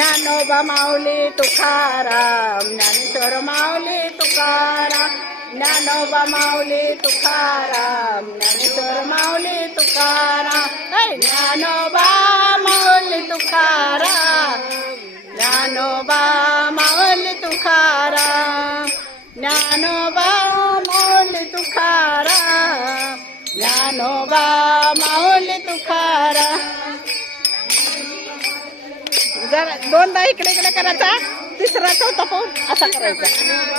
ज्ञानोबा माऊली तुकाराम ज्ञानेश्वर माऊली तुकाराम ज्ञानोबा माऊली तुकाराम ज्ञानेश्वर माऊली तुकाराम ज्ञानोबा माऊली तुकाराम ज्ञानोबा माऊली तुकाराम ज्ञानोबा माऊली तुकाराम ज्ञानोबा माऊली तुकाराम. जर दोनदा इकडे इकडे करायचा तिसरा चौथा पाऊल असा करायचा.